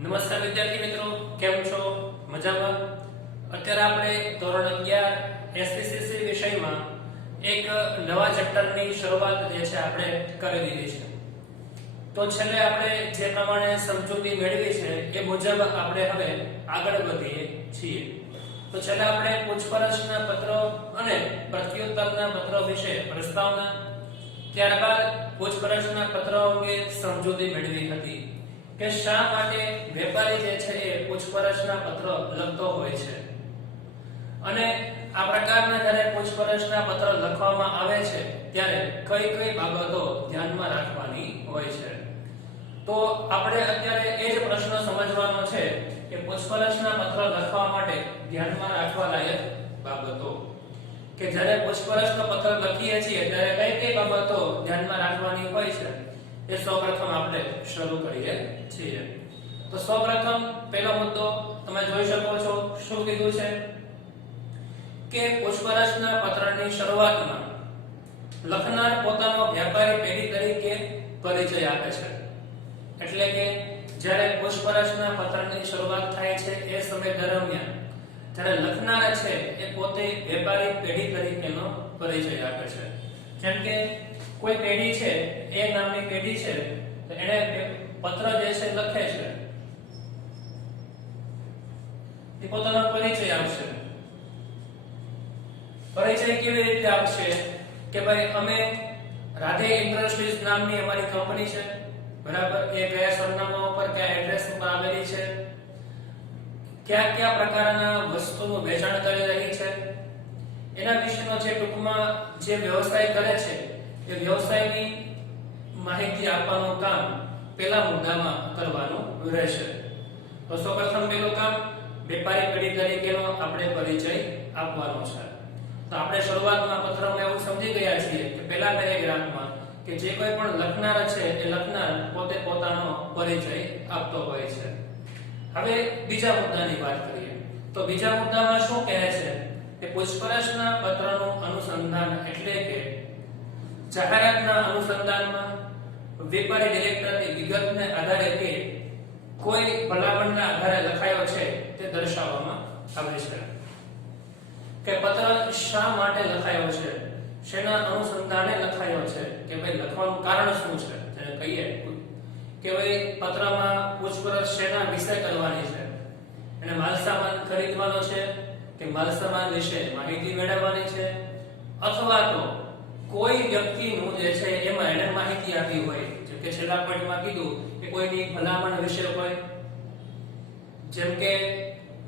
નમસ્કાર વિદ્યાર્થી મિત્રો, કેમ છો? મજામાં? અત્યારે આપણે ધોરણ 11 એસપીસીસી વિષયમાં એક નવા ચેપ્ટરની શરૂઆત જે છે આપણે કરી દીધી છે. તો છેલ્લે આપણે જે પ્રમાણે સમજૂતી મેળવી છે એ મુજબ આપણે હવે આગળ વધીએ છીએ. તો છેલ્લે આપણે પૂછપરછના પત્રો અને પ્રત્યુત્તરના પત્રો વિશે પ્રસ્તાવના, ત્યારબાદ પૂછપરછના પત્રો અંગે સમજૂતી મેળવી હતી કે શા માટે વેપારી જે છે એ પૂછપરછના પત્રો લખતો હોય છે અને આ પ્રકારના જ્યારે પૂછપરછના પત્ર લખવામાં આવે છે ત્યારે કઈ કઈ બાબતો ધ્યાનમાં રાખવાની હોય છે. તો આપણે અત્યારે એ જ પ્રશ્ન સમજવાનો છે કે પૂછપરછના પત્ર લખવા માટે ધ્યાનમાં રાખવા લાયક બાબતો, કે જ્યારે પૂછપરછનો પત્ર લખીએ છીએ ત્યારે કઈ કઈ બાબતો ધ્યાનમાં રાખવાની હોય છે એ સૌપ્રથમ આપણે શરૂ કરીએ છીએ. તો સૌપ્રથમ પહેલો મુદ્દો તમે જોઈ શકો છો, શું કીધું છે કે પૂછપરછના પત્રની શરૂઆતમાં લખનાર પોતાનો વ્યાપારી પેઢી તરીકે પરિચય આપે છે. એટલે કે જ્યારે પૂછપરછના પત્રની શરૂઆત થાય છે એ સમય દરમિયાન જ્યારે લખનાર છે એ પોતે વેપારી પેઢી તરીકેનો પરિચય આપે છે. જેમ કે કોઈ પેઢી છે, એ નામની પેઢી છે, તો એને પત્ર જે છે લખે છે, એ પોતાનો પરિચય આપશે. પરિચય કેવી રીતે આપશે કે ભાઈ અમે રાધે ઇન્ડસ્ટ્રીઝ નામની અમારી કંપની છે, બરાબર, એ કયા સરનામા ઉપર કયા એડ્રેસ ઉપર આવેલી છે, કયા કયા પ્રકારના વસ્તુનું વેચાણ કરી રહી છે, એના વિશેનો જે ટૂંકમાં જે વ્યવસાય કરે છે એ વ્યવસાયની માહિતી આપવાનું કામ પહેલા મુદ્દામાં કરવાનું રહેશે. તો સૌપ્રથમ પહેલું કામ વેપારી પેઢી તરીકેનો આપણે પરિચય આપવાનો છે. તો આપણે શરૂઆતમાં પત્રમાં એવું સમજી ગયા છીએ કે પહેલા પેરેગ્રાફમાં કે જે કોઈ પણ લખનાર છે એ લખનાર પોતે પોતાનો પરિચય આપતો હોય છે. હવે બીજા મુદ્દાની વાત કરીએ. તો બીજા મુદ્દામાં શું કહે છે કે પૂછપરછના પત્રનું અનુસંધાન એટલે કે જાહેરાતના અનુસંધાનમાં વેપારી ડિરેક્ટરની વિગતને આધારે કે કોઈ ભલામણના આધારે લખાયો છે તે દર્શાવવામાં આવે છે. કે પત્ર શા માટે લખાયો છે, શેના અનુસંધાને લખાયો છે, કે ભાઈ લખવાનું કારણ શું છે, તેને કહીએ કે ભાઈ પત્રમાં પૂછપરછ શેના વિશે કરવાની છે, એને માલસામાન ખરીદવાનો છે કે માલસામાન વિશે માહિતી મેળવવાની છે, અથવા તો કોઈ વ્યક્તિનું જે છે એમાં એને માહિતી આપી હોય, જેમ કે છેલ્લા પોઈન્ટમાં કીધું કે કોઈની ભલામણ વિશે હોય. જેમ કે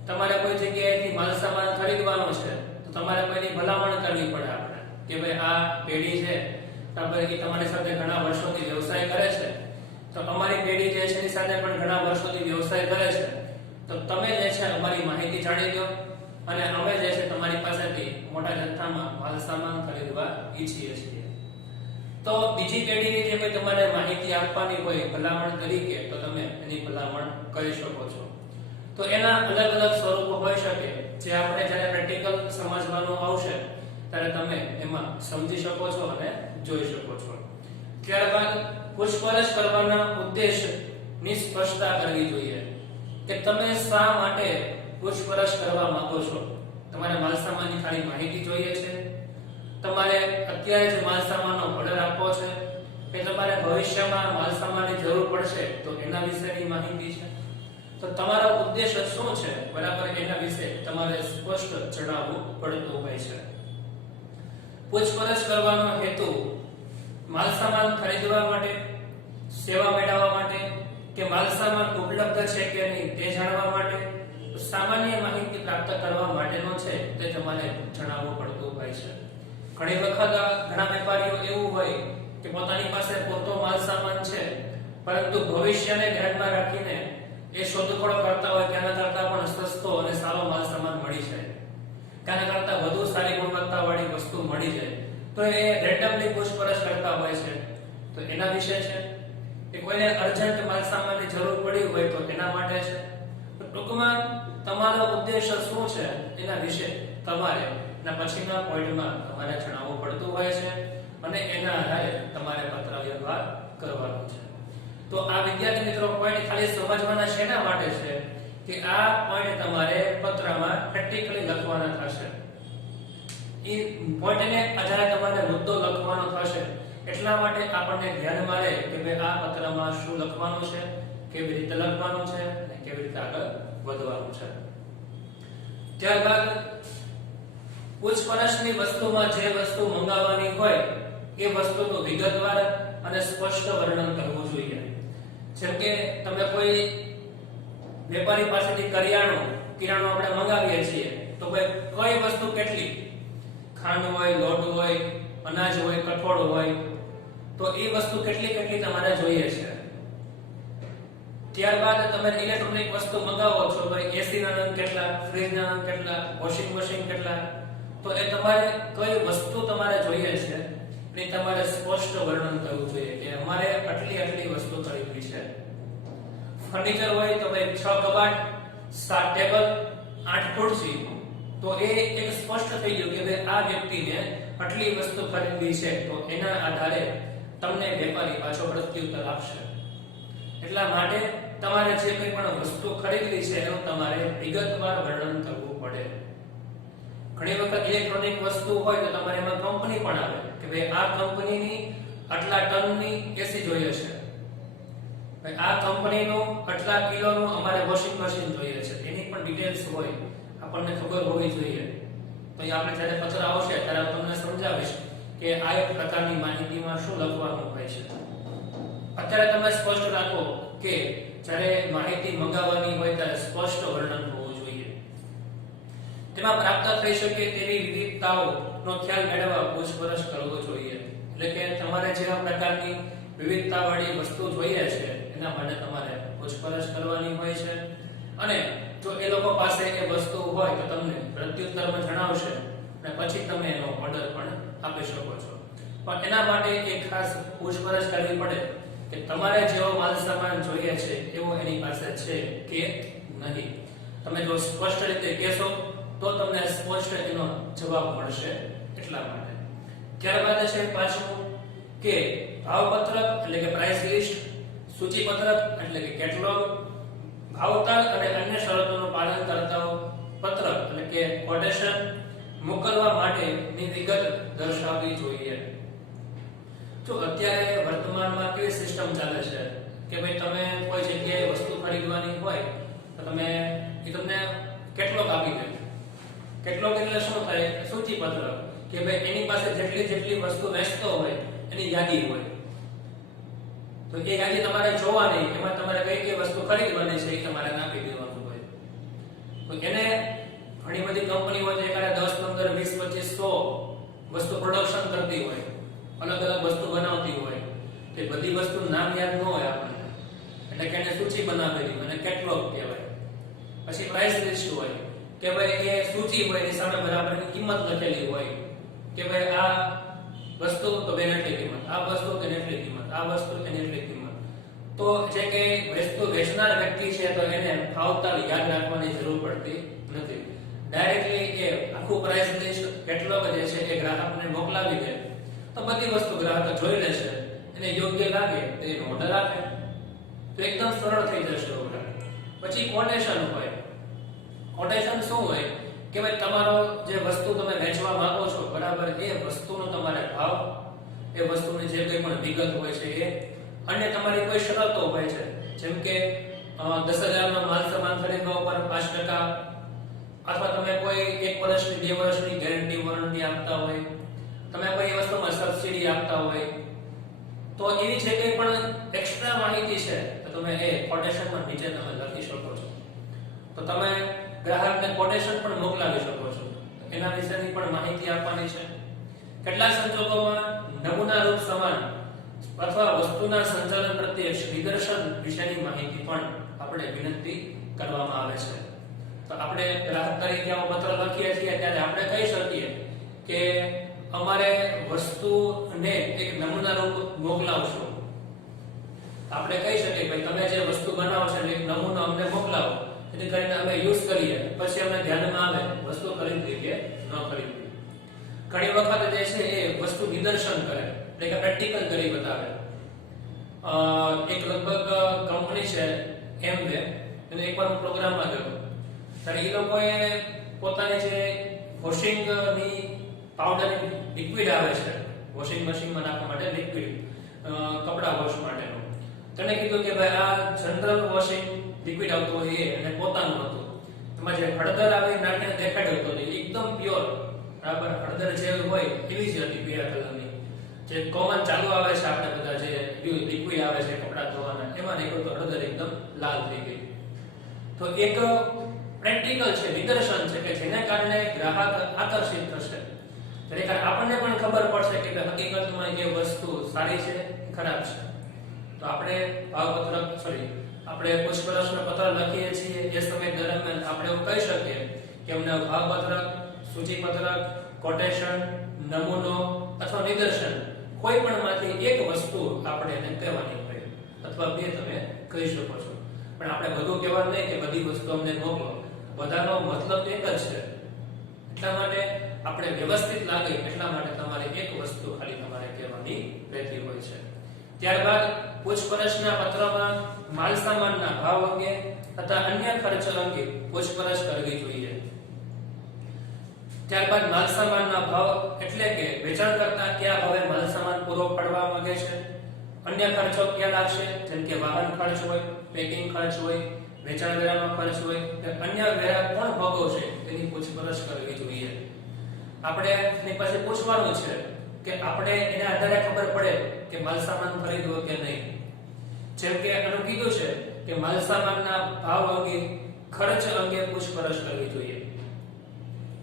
તમારે કોઈ જગ્યાએથી માલસામાન ખરીદવાનો છે તો તમારે કોઈની ભલામણ કરવી પડે આપણે કે ભાઈ આ પેઢી છે બરાબર, કે તમારી સાથે ઘણા વર્ષોથી વ્યવસાય કરે છે, તો અમારી પેઢી જે છે એની સાથે પણ ઘણા વર્ષોથી વ્યવસાય કરે છે, તો તમે જે છે અમારી માહિતી જાણી લો અને અમે જે છે તમારી પાસેથી મોટા જથ્થામાં માલસામાન ખરીદવા ઈચ્છીએ છીએ. તો બીજી પેઢીની જે કોઈ તમારે માહિતી આપવાની હોય ભલામણ તરીકે, તો તમે એની ભલામણ કરી શકો છો. તો એના અલગ અલગ સ્વરૂપો હોઈ શકે, જે આપણે જ્યારે પ્રેક્ટિકલ સમજવાનું આવશે ત્યારે તમે એમાં સમજી શકો છો અને જોઈ શકો છો. ત્યારબાદ પૂછપરછ કરવાના ઉદ્દેશની સ્પષ્ટતા કરવી જોઈએ કે તમે શા માટે પૂછપરછ કરવા માંગો છો. તમારે માલસામાનની ખાલી માહિતી જોઈએ છે, તમારે અત્યારે જે માલસામાનનો ઓર્ડર આપવો છે, કે તમારે ભવિષ્યમાં માલસામાનની જરૂર પડશે તો એના વિશેની માહિતી છે. તો તમારો ઉદ્દેશ શું છે, બરાબર, એના વિશે તમારે સ્પષ્ટ જણાવવું પડતું હોય છે. પૂછપરછ કરવાનો હેતુ માલસામાન ખરીદવા માટે, સેવા મેળવવા માટે, કે માલસામાન ઉપલબ્ધ છે કે નહીં તે જાણવા માટે, સામાન્ય માહિતી પ્રાપ્ત કરવા માટેનો છે તે તમારે જણાવવું પડતું હોય છે. ઘણી વખત ઘણા વેપારીઓ એવું હોય કે પોતાની પાસે પૂરતો માલસામાન છે, પરંતુ ભવિષ્યને ધ્યાનમાં રાખીને એ શોધખોળ કરતા હોય કે આના કરતા પણ સસ્તો અને સારો માલસામાન મળી જાય, આના કરતા વધુ સારી ગુણવત્તાવાળી વસ્તુ મળી જાય, તો એ રેન્ડમલી પૂછપરછ કરતા હોય છે. તો એના વિશે છે કે કોઈને અર્જન્ટ માલસામાનની જરૂર પડી હોય તો તેના માટે છે. તો ટૂંકમાં તમારો ઉદ્દેશ શું છે એના વિશે તમારે ના પછીના પોઈન્ટમાં તમારે જણાવવું પડતું હોય છે અને એના આધારે તમારે પત્ર વ્યવહાર કરવાનો છે. તો આ વિદ્યાર્થી મિત્રો પોઈન્ટ ખાલી સમજવાના શેના માટે છે કે આ પોઈન્ટ તમારે પત્રમાં પ્રેક્ટિકલી લખવાના થશે. એ પોઈન્ટને આધારે તમારે મુદ્દો લખવાનો થશે. એટલા માટે આપણને ધ્યાનમાં રહે કે ભાઈ આ પત્રમાં શું લખવાનું છે, કેવી રીતે લખવાનું છે અને કેવી રીતે આગળ વધવાનું છે. ત્યારબાદ પૂછપરછની વસ્તુમાં જે વસ્તુ મંગાવવાની હોય એ વસ્તુનું વિગતવાર અને સ્પષ્ટ વર્ણન કરવું જોઈએ. જેમ કે તમે કોઈ વેપારી પાસેથી કિરાણું આપણે મંગાવીએ છીએ તો ભાઈ કઈ વસ્તુ કેટલી, ખાંડ હોય, લોટ હોય, અનાજ હોય, કઠોળ હોય, તો એ વસ્તુ કેટલી તમારે જોઈએ છે. ત્યારબાદ તમે ઇલેક્ટ્રોનિક વસ્તુ મંગાવો છો, ભાઈ એસી ના નંગ કેટલા, ફ્રીજ ના નંગ કેટલા, વોશિંગ મશીન કેટલા, તો એ તમારે કઈ વસ્તુ તમારે જોઈએ છે એ તમારે સ્પષ્ટ વર્ણન કરવું જોઈએ કે અમારે આટલી વસ્તુ ખરીદવી છે. ફર્નિચર હોય તો ભાઈ 6 કબાટ, 7 ટેબલ, 8 ખુરશી, તો એ એક સ્પષ્ટ થઈ ગયું કે ભાઈ આ વ્યક્તિને આટલી વસ્તુ ખરીદવી છે, તો એના આધારે તમને વેપારી પાછો પ્રત્યુત્તર આપશે. એટલા માટે તમારે જે કંઈ પણ વસ્તુ ખરીદવી છે એનું તમારે વિગતવાર વર્ણન કરવું પડે. ઘણી વખત ઇલેક્ટ્રોનિક વસ્તુ હોય તો તમારે એમાં કંપની પણ આવે કે ભાઈ આ કંપનીની આટલા ટનની એસી જોઈએ છે, ભાઈ આ કંપનીનું આટલા કિલોનું અમારે વોશિંગ મશીન જોઈએ છે, એની પણ ડિટેલ્સ હોય, આપણને ખબર હોવી જોઈએ. તો એ આપણે જ્યારે પત્ર આવશે ત્યારે તમને સમજાવીશ કે આ એક પ્રકારની માહિતીમાં શું લખવાનું હોય છે. અત્યારે તમે સ્પષ્ટ રાખો કે જ્યારે માહિતી મંગાવવાની હોય ત્યારે સ્પષ્ટ વર્ણન હોવું જોઈએ. તેમાં પ્રાપ્ત થઈ શકે તેવી વિવિધતાઓનો ખ્યાલ મેળવવા પૂછપરછ કરવો જોઈએ. એટલે કે તમારે જેવા પ્રકારની વિવિધતાવાળી વસ્તુ જોઈએ છે એના માટે તમારે પૂછપરછ કરવાની હોય છે. અને જો એ લોકો પાસે એ વસ્તુ હોય તો તમને પ્રત્યુત્તરમાં જણાવશે અને પછી તમે એનો ઓર્ડર પણ આપી શકો છો. પણ એના માટે એક ખાસ પૂછપરછ કરવી પડે કે તમારે જેવો માલ સામાન જોઈએ છે એવો એની પાસે છે કે નહીં. તમે જો સ્પષ્ટ રીતે કહેશો તો તમને સ્પષ્ટ એનો જવાબ મળશે. એટલા માટે ત્યારબાદ છે પાછું કે ભાવપત્રક એટલે કે પ્રાઇસ લિસ્ટ, સૂચિપત્રક એટલે કે કેટલોગ, ભાવતાલ અને અન્ય શરતોનું પાલન કરતા પત્રક એટલે કે કોટેશન મોકલવા માટેની વિગત દર્શાવવી જોઈએ. જો અત્યારે વર્તમાનમાં કેવી સિસ્ટમ ચાલે છે કે ભાઈ તમે કોઈ જગ્યાએ વસ્તુ ખરીદવાની હોય તો તમને કેટલોગ આપી દે. કેટલોગ એટલે શું થાય? સૂચિપત્રક કે ભાઈ એની પાસે જેટલી વસ્તુ વેચતો હોય એની યાદી હોય. તો એ યાદી તમારે જોવાની, એમાં તમારે કઈ વસ્તુ ખરીદવાની છે એ તમારે આપી દેવાનું હોય. તો એને ઘણી બધી કંપની હોય છે એકારે 10, 15, 20, 25, 100 વસ્તુ પ્રોડક્શન કરતી હોય, અલગ વસ્તુ બનાવતી હોય. તે બધી વસ્તુનું નામ યાદ ન હોય આપણને, એટલે કે એને સૂચિ બનાવેલી અને કેટલોગ કહેવાય. પછી પ્રાઇસ લિસ્ટ હોય કે ભાઈ એ સૂચિ હોય એની સામે બરાબરની કિંમત લખેલી હોય કે ભાઈ આ વસ્તુ તો બેન એટલી કિંમત, આ વસ્તુ તેને એટલી કિંમત, આ વસ્તુ તેને એટલી કિંમત. તો જે કે વસ્તુ વેચનાર વ્યક્તિ છે તો એને ભાવતાલ યાદ રાખવાની જરૂર પડતી નથી. ડાયરેક્ટલી એ આખું પ્રાઇસ લિસ્ટ કેટલોગ જે છે એ ગ્રાહકને મોકલાવી દે તો બધી વસ્તુ ગ્રાહક જોઈ લેશે, એને યોગ્ય લાગે તો એનો ઓર્ડર આપે, તો એકદમ સરળ થઈ જશે ઓર્ડર. પછી કોટેશન હોય. કોટેશન શું હોય કે ભાઈ તમારો જે વસ્તુ તમે વેચવા માંગો છો બરાબર, એ વસ્તુનો તમારે ભાવ, એ વસ્તુની જે કંઈ પણ વિગત હોય છે એ, અને તમારી કોઈ શરતો હોય છે જેમ કે 10,000 નો માલ સામાન ખરીદવા ઉપર 5% અથવા તમે કોઈ 1 વર્ષની 2 વર્ષની ગેરંટી વોરંટી આપતા હોય, તમે કોઈ વસ્તુમાં સબસિડી આપતા હોય, તો એવી જે કંઈ પણ એક્સ્ટ્રા માહિતી છે તો તમે એ કોટેશનમાં નીચે તમે લખી શકો છો. તો તમે ગ્રાહકને કોટેશન પણ મોકલાવી શકો છો, એના વિશેની પણ માહિતી આપવાની છે. કેટલાક સંજોગોમાં નમૂના રૂપ સમાન અથવા વસ્તુના સંચાલન પ્રત્યે નિદર્શન વિશેની માહિતી પણ આપણે વિનંતી કરવામાં આવે છે. તો આપણે ગ્રાહક તરીકે આવો પત્ર લખીએ છીએ ત્યારે આપણે કહી શકીએ કે અમારે વસ્તુને એક નમૂના રૂપ મોકલાવશો. આપણે કહી શકીએ કે તમે જે વસ્તુ બનાવો છો એક નમૂનો અમને મોકલાવો, જેથી કરીને અમે યુઝ કરીએ, પછી અમને ધ્યાનમાં આવે વસ્તુ ખરીદવી કે ન ખરીદવી. ઘણી વખત જે છે એ વસ્તુ નિદર્શન કરે એટલે કે પ્રેક્ટિકલ કરી બતાવે. એક લગભગ કંપની છે એમવે, અને એકવાર હું પ્રોગ્રામમાં ગયો ત્યારે એ લોકોએ પોતાની જે વોશિંગની પાવડર લિક્વિડ આવે છે વોશિંગ મશીનમાં નાખવા માટે લિક્વિડ કપડા વોશ માટેનું, તેને કીધું કે ભાઈ આ જનરલ વોશિંગ લિક્વિડ આવતું હોય એ અને પોતાનું હતું, એમાં જે હળદર આવે નાખીને દેખાડ્યું હતું એકદમ પ્યોર બરાબર હળદર જેવી હોય એવી જ હતી પીળા કલરની, જે કોમન ચાલુ આવે છે આપણે બધા જે લિક્વિડ આવે છે કપડા ધોવાના એમાં નીકળતો હળદર એકદમ લાલ થઈ ગઈ. તો એક પ્રેક્ટિકલ છે નિદર્શન છે કે જેને કારણે ગ્રાહક આકર્ષિત થશે, ખરેખર આપણને પણ ખબર પડશે કે હકીકતમાં એ વસ્તુ સારી છે ખરાબ છે. તો આપણે આપણે પૂછપરછનો પત્ર લખીએ છીએ એ સમય દરમિયાન આપણે એવું કહી શકીએ કે અમને ભાવપત્રક, સૂચિપત્રક, કોટેશન, નમૂનો અથવા નિદર્શન કોઈ પણ માંથી એક વસ્તુ આપણે એને કહેવાની હોય અથવા બે તમે કહી શકો છો, પણ આપણે બધું કહેવાનું નહીં કે બધી વસ્તુ અમને મોકલો, બધાનો મતલબ એક જ છે. એટલા માટે આપણે વ્યવસ્થિત લાગે એટલા માટે તમારે એક વસ્તુ ખાલી તમારે કહેવાની રહેતી હોય છે. ત્યારબાદ પૂછપરછના પત્રમાં માલ સામાનના ભાવ અંગે તથા અન્ય ખર્ચ અંગે પૂછપરછ કરવી જોઈએ. ત્યારબાદ માલ સામાનના ભાવ એટલે કે વેચાણ કરતા કયા ભાવે માલ સામાન પૂરો પાડવા માંગે છે, અન્ય ખર્ચો ક્યાં લાગશે જેમ કે વાહન ખર્ચ હોય, પેકિંગ ખર્ચ હોય, વેચાણ વેરાનો ખર્ચ હોય કે અન્ય વેરા કોણ ભોગવશે તેની પૂછપરછ કરવી જોઈએ. આપણે એની પાસે પૂછવાનું છે કે આપણે એના આધારે ખબર પડે કે માલ સામાન ખરીદવો કે નહીં. જેમ કે આનું કીધું છે કે માલ સામાનના ભાવ અંગે ખર્ચ અંગે પૂછપરછ કરવી જોઈએ.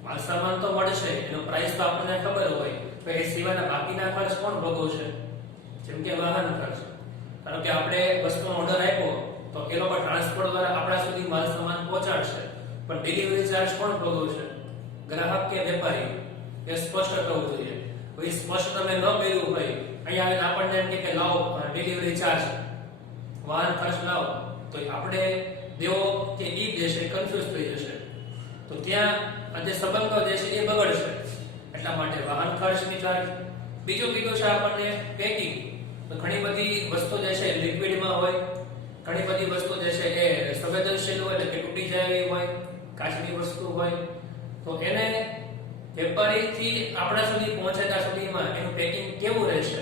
માલ સામાન તો મળશે એનો પ્રાઇસ તો આપણને ખબર હોય, તો એ સિવાયના બાકીના ખર્ચ કોણ ભોગવશે, જેમ કે વાહન ખર્ચ. કારણ કે આપણે વસ્તુનો ઓર્ડર આપ્યો તો એ લોકો ટ્રાન્સપોર્ટ દ્વારા આપણા સુધી માલ સામાન પહોંચાડશે, પણ ડિલિવરી ચાર્જ કોણ ભોગવશે, ગ્રાહક કે વેપારી? એ સ્પષ્ટ કરવું જોઈએ. કોઈ સ્પષ્ટ તમે ન કર્યું હોય, અહીંયા આપણને એમ કે લાવો ડિલિવરી ચાર્જ, વાહન ખર્ચ લાવો, તો આપણે દેવો કે ઈ દેશે કન્ફ્યુઝ થઈ જશે, તો ત્યાં આજે સંબંધો જે છે એ બગડશે. એટલા માટે વાહન ખર્ચની ચાર્જ. બીજું કીધું છે આપણને પેકિંગ. તો ઘણી બધી વસ્તુ જે છે લિક્વિડમાં હોય, ઘણી બધી વસ્તુ જે છે એ સંવેદનશીલ હોય એટલે કે તૂટી જાય એવી હોય, કાચની વસ્તુ હોય, તો એને વેપારીથી આપણા સુધી પહોંચે ત્યાં સુધીમાં એનું પેકિંગ કેવું રહેશે.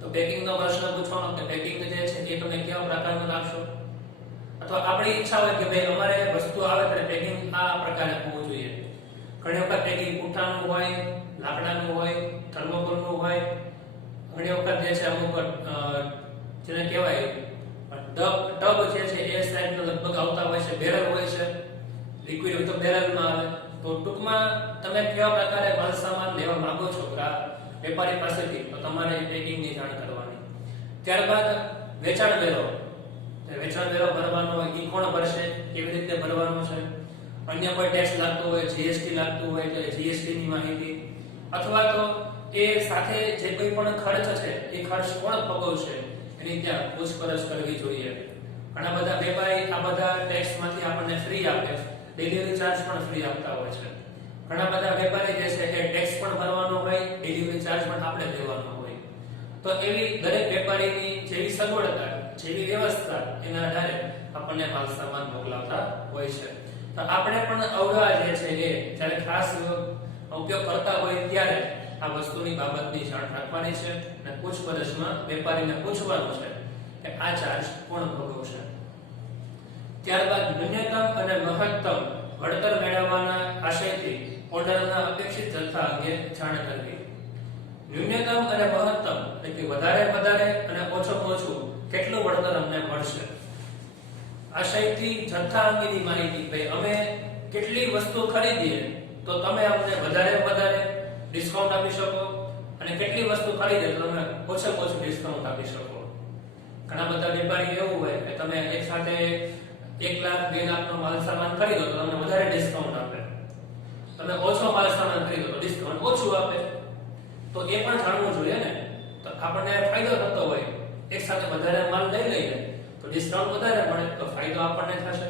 તો પેકિંગનો પ્રશ્ન પૂછવાનો કે પેકિંગ જે છે એ તમે કેવા પ્રકારનું નાખશો, અથવા આપણી ઈચ્છા હોય કે ભાઈ અમારે વસ્તુ આવે ત્યારે પેકિંગ આ પ્રકારે હોવું જોઈએ. ઘણી વખત પેકિંગ પુઠ્ઠાનું હોય, લાકડાનું હોય, થર્મોકોલનું હોય, ઘણી વખત જે છે અમુક જેને કહેવાય ટબ જે છે એ સાઈઝનો લગભગ આવતા હોય છે, બેરલ હોય છે, લિક્વિડ હોય તો બેરલમાં આવે. તો ટૂંકમાં તમે કેવા પ્રકારે માલ સામાન લેવા માંગો છો વેપારી પાસેથી, તો તમારે પેકિંગની જાણ કરવાની. ત્યારબાદ વેચાણ વેરો. વેચાણ વેરો ભરવાનો હોય એ કોણ ભરશે, કેવી રીતે ભરવાનો છે, અન્ય કોઈ ટેક્સ લાગતો હોય, જીએસટી લાગતું હોય તો જીએસટી ની માહિતી, અથવા તો એ સાથે જે કોઈ પણ ખર્ચ છે એ ખર્ચ કોણ ભોગવશે એની ત્યાં પૂછપરછ કરવી જોઈએ. ઘણા બધા વેપારી આ બધા ટેક્સમાંથી આપણને ફ્રી આપે, ડિલિવરી ચાર્જ પણ ફ્રી આપતા હોય છે. ઘણા બધા વેપારી જે છે એ ટેક્સ પણ ભરવાનો હોય, ડિલિવરી ચાર્જ પણ આપણે દેવાનો હોય. તો એવી દરેક વેપારીની જેવી સગવડતા, જેવી વ્યવસ્થા એના આધારે આપણને માલ સામાન મોકલાવતા હોય છે. તો આપણે પણ અવળા જે છે એ જ્યારે ખાસ ઉપયોગ કરતા હોય ત્યારે આ વસ્તુની બાબતની જાણ રાખવાની છે અને પૂછપરછમાં વેપારીને પૂછવાનું છે કે આ ચાર્જ કોણ ભોગવશે. ત્યારબાદ ન્યૂનતમ અને મહત્તમ વળતર મેળવવાના આશયથી ઓર્ડરના અપેક્ષિત જથ્થા અંગે જાણ કરવી. ન્યૂનતમ અને મહત્તમ એટલે કે વધારે અને ઓછામાં ઓછું કેટલું વળતર અમને મળશે, આશયથી જથ્થા અંગેની માહિતી. ભાઈ અમે કેટલી વસ્તુ ખરીદીએ તો તમે અમને વધારે ડિસ્કાઉન્ટ આપી શકો, અને કેટલી વસ્તુ ખરીદે તો તમે ઓછામાં ઓછું ડિસ્કાઉન્ટ આપી શકો. ઘણા બધા વેપારી એવું હોય કે તમે એક સાથે 1 લાખ 2 લાખનો માલ સામાન ખરીદો તો તમને વધારે ડિસ્કાઉન્ટ આપે, તમે ઓછો માલ સામાન ખરીદો તો ડિસ્કાઉન્ટ ઓછું આપે. તો એ પણ જાણવું જોઈએ ને. તો આપણને ફાયદો થતો હોય, એક સાથે વધારે માલ લઈ લઈએ તો ડિસ્કાઉન્ટ વધારે મળે તો ફાયદો આપણને થશે.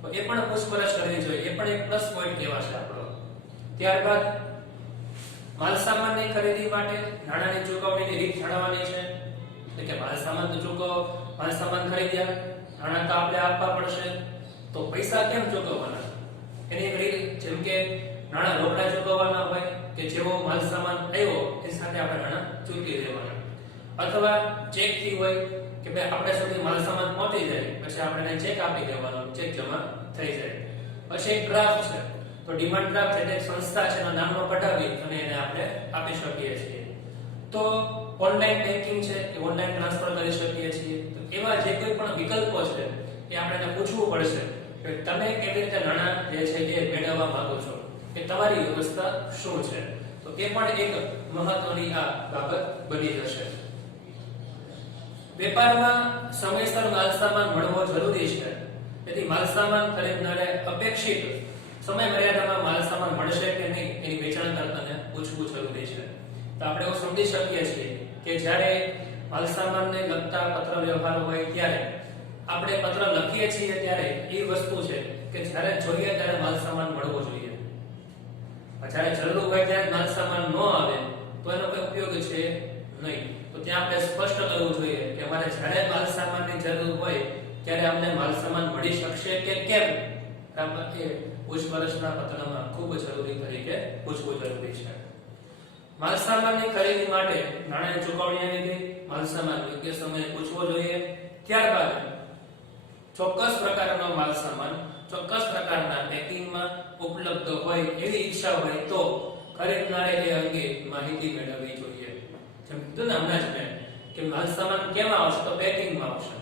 તો એ પણ પૂછપરછ કરવી જોઈએ, એ પણ એક પ્લસ પોઈન્ટ કહેવાશે આપણો. ત્યારબાદ માલ સામાનની ખરીદી માટે નાણાંની ચૂકવણીની રીત જાણવાની છે. એટલે કે માલ સામાન તો માલ સામાન ખરીદ્યા, નાણાં તો આપણે આપવા પડશે, તો પૈસા કેમ ચૂકવવાના? એની એક રીત, જેમ કે નાણાં રોકડા ચૂકવવાના હોય કે જેવો માલ સામાન આવ્યો એ સાથે આપણે નાણાં ચૂકવી દેવાના, અથવા ચેક થી હોય કે ભાઈ આપણે સુધી માલ સામાન પહોંચી જાય પછી આપણે ચેક આપી દેવાનો, ચેક જમા થઈ જાય. પછી એક ડ્રાફ્ટ છે, તો ડિમાન્ડ ડ્રાફ્ટ એટલે સંસ્થા છે એના નામનો કઢાવી અને એને આપણે આપી શકીએ છીએ. તો ઓનલાઈન બેન્કિંગ છે કે ઓનલાઈન ટ્રાન્સફર કરી શકીએ છીએ. તો એવા જે કોઈ પણ વિકલ્પો છે એ આપણે એને પૂછવું પડશે કે તમે કેવી રીતે નાણાં જે છે એ મેળવવા માંગો છો, કે તમારી વ્યવસ્થા શું છે. તો એ પણ એક મહત્વની આ બાબત બની જશે. વેપારમાં સમયસર માલ સામાન મળવો જરૂરી છે. તેથી માલ સામાન ખરીદનારે અપેક્ષિત સમય મર્યાદામાં માલ સામાન મળશે કે નહીં એની વેચાણકર્તાને પૂછવું જરૂરી છે. તો આપણે એવું સમજી શકીએ છીએ કે જ્યારે માલ સામાનને લગતા પત્ર વ્યવહારો હોય ત્યારે આપણે પત્ર લખીએ છીએ ત્યારે એ વસ્તુ છે કે જ્યારે જોઈએ ત્યારે માલ સામાન મળવો જોઈએ. જ્યારે જરૂર હોય ત્યારે માલ સામાન ન આવે તો એનો કોઈ ઉપયોગ છે નહીં. તો ત્યાં આપણે સ્પષ્ટ કરવું જોઈએ કે અમારે જ્યારે માલ સામાનની જરૂર હોય ત્યારે અમને માલ સામાન મળી શકશે કે કેમ. એ પૂછપરછના પત્રમાં ખૂબ જરૂરી તરીકે પૂછવું જરૂરી છે. માલ સામાનની ખરીદી માટે નાણાંની ચૂકવણી આવી ગઈ, માલ સામાન યોગ્ય સમયે પૂછવો જોઈએ. ત્યારબાદ ચોક્કસ પ્રકારનો માલ સામાન ચોક્કસ પ્રકારના પેકિંગમાં ઉપલબ્ધ હોય એવી ઈચ્છા હોય તો ખરીદનારે એ અંગે માહિતી મેળવવી જોઈએ. જેમ કીધું ને હમણાં જ મેં કે માલ સામાન કેમાં આવશે, તો પેકિંગમાં આવશે.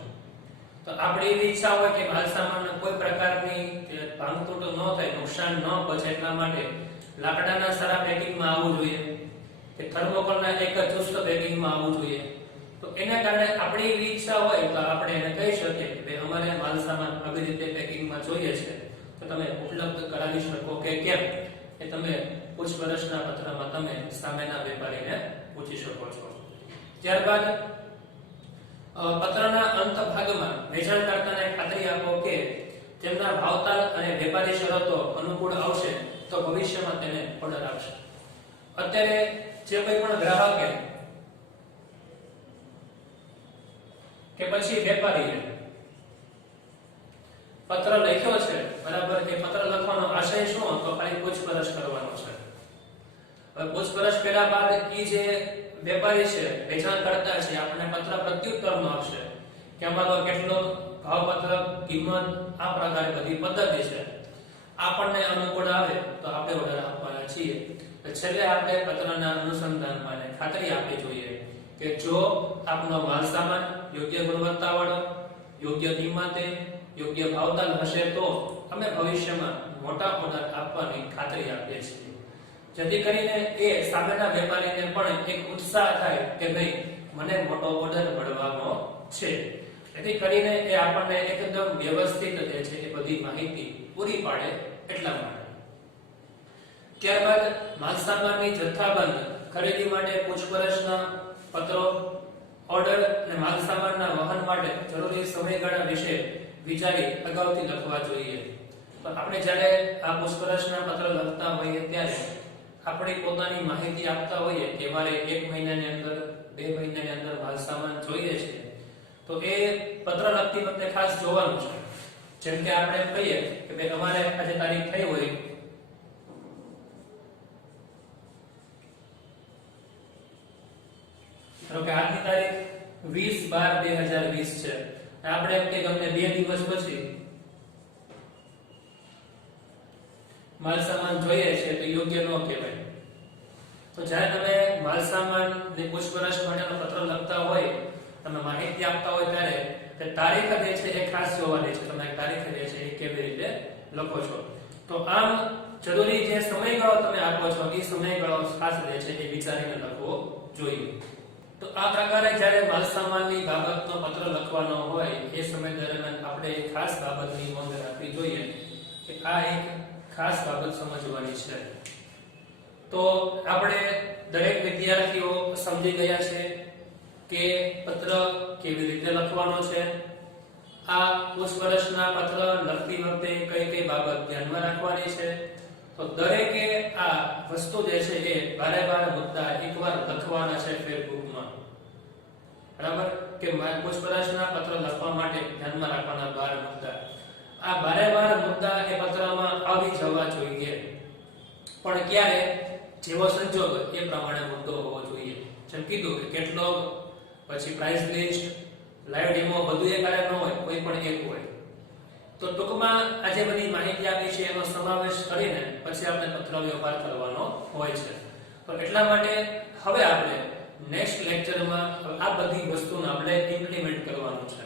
તો આપણે એવી ઈચ્છા હોય કે માલ સામાનને કોઈ પ્રકારની ભાંગતૂટ ન થાય, નુકસાન ન પહોંચે એટલા માટે લાકડાના સારા પેકિંગમાં આવવું જોઈએ કે થર્મોકોલના એક ચુસ્ત પેકિંગમાં આવવું જોઈએ. તો એના કારણે આપણી એવી ઈચ્છા હોય તો આપણે એને કહી શકીએ કે અમારે માલ સામાન આવી રીતે પેકિંગમાં જોઈએ છે, તો તમે ઉપલબ્ધ કરાવી શકો કે કેમ એ તમે પૂછપરછના પત્રમાં તમે સામેના વેપારીને પૂછી શકો છો. ત્યારબાદ પત્રના અંત ભાગમાં વેચાણકર્તાને ખાતરી આપો કે તેમના ભાવતાલ અને વેપારી શરતો અનુકૂળ આવશે તો ભવિષ્યમાં તેને ઓર્ડર આપશે. અત્યારે જે કોઈ પણ ગ્રાહકે કે પછી વેપારીએ પત્ર લખ્યો છે, બરાબર, એ પત્ર લખવાનો આશય શું હતો? ખાલી પૂછપરછ કરવાનો છે. હવે પૂછપરછ કર્યા બાદ ઈ જે વેપારી છે, વેચાણકર્તા છે, આપણને પત્ર પ્રત્યુત્તરનો આપશે કે અમારો કેટલો ભાવપત્ર, કિંમત, આ પ્રકારે બધી પદ્ધતિ છે. આપણને અનુકૂળ આવે તો આપણે ઓર્ડર આપવાના છીએ. છેલ્લે આપણે પત્રના અનુસંધાનમાં ખાતરી આપવી જોઈએ કે જો આપનો માલ સામાન યોગ્ય ગુણવત્તાવાળો, યોગ્ય કિંમતે, યોગ્ય ભાવતાલ હશે તો અમે ભવિષ્યમાં મોટા ઓર્ડર આપવાની ખાતરી આપીએ છીએ. જેથી કરીને એ સામેના વેપારીને પણ એક ઉત્સાહ થાય કે ભાઈ મને મોટો ઓર્ડર મળવાનો છે. જેથી કરીને એ આપણને એકદમ વ્યવસ્થિત જે છે એ બધી માહિતી પૂરી પાડે એટલા માટે. ત્યારબાદ માલ સામાનની જથ્થાબંધ ખરીદી માટે પૂછપરછના પત્રો, ઓર્ડર અને માલ સામાનના વહન માટે જરૂરી સમયગાળા વિશે વિચારી અગાઉથી લખવા જોઈએ. તો આપણે જ્યારે આ પૂછપરછના પત્ર લખતા હોઈએ ત્યારે આપણે પોતાની માહિતી આપતા હોઈએ કે મારે 1 મહિનાની અંદર, 2 મહિનાની અંદર માલ સામાન જોઈએ છે, તો એ પત્ર લખતી વખતે ખાસ જોવાનું છે. જેમ કે આપણે કહીએ કે ભાઈ અમારે આજે તારીખ થઈ હોય ધારો કે આજની તારીખ 20/12/2020 છે, આપણે એમ કે ગમે 2 દિવસ પછી માલ સામાન જોઈએ છે તો યોગ્ય ન કહેવાય. તો જ્યારે તમે માલ સામાન ની પૂછપરછ માટેનો પત્ર લખતા હોય, તમે માહિતી આપતા હોય ત્યારે તે તારીખ જે છે એ ખાસ જોવાની છે. તમે તારીખ જે છે એ કેવી રીતે લખો છો. તો આમ જરૂરી જે સમયગાળો તમે આપો છો એ સમયગાળો ખાસ જે છે એ વિચારીને લખવો જોઈએ. તો આ પ્રકારે જ્યારે માલ સામાનની બાબતનો પત્ર લખવાનો હોય એ સમય દરમિયાન આપણે એક ખાસ બાબતની નોંધ રાખવી જોઈએ કે આ એક ખાસ બાબત સમજવાની છે. તો આપણે દરેક વિદ્યાર્થીઓ સમજી ગયા છે કે પત્ર કેવી રીતે લખવાનો છે. આ પૂછપરછના પત્ર લખતી વખતે કઈ કઈ બાબત ધ્યાનમાં રાખવાની છે. તો દરેકે આ વસ્તુ જે છે એ બારે બાર મુદ્દા એકવાર લખવાના છે ફેસબુકમાં. બરાબર કે પૂછપરછના પત્ર લખવા માટે ધ્યાનમાં રાખવાના 12 મુદ્દા. આ 12 મુદ્દા એ પત્રમાં આવી જવા જોઈએ, પણ ક્યારે? જેવો સંજોગ એ પ્રમાણે મુદ્દો હોવો જોઈએ. જેમ કીધું કે કેટલોગ, પછી પ્રાઇસ લિસ્ટ, લાઈવ ડેમો બધું એકારે ન હોય, કોઈ પણ એક હોય. તો ટૂંકમાં આ જે બધી માહિતી આપી છે એનો સમાવેશ કરીને પછી આપણે પત્ર વ્યવહાર કરવાનો હોય છે. તો એટલા માટે હવે આપણે નેક્સ્ટ લેક્ચરમાં આ બધી વસ્તુને આપણે ઇમ્પ્લિમેન્ટ કરવાનું છે.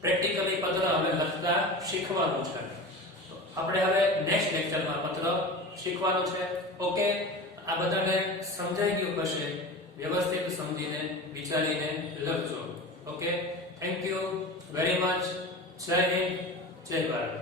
પ્રેક્ટિકલી પત્ર હવે લખતા શીખવાનું છે. તો આપણે હવે નેક્સ્ટ લેક્ચરમાં પત્ર શીખવાનું છે. ઓકે, આ બધાને સમજાઈ ગયું હશે? વ્યવસ્થિત સમજીને વિચારીને લખજો. Okay, thank you very much. જય હિન્દ, જય ભારત.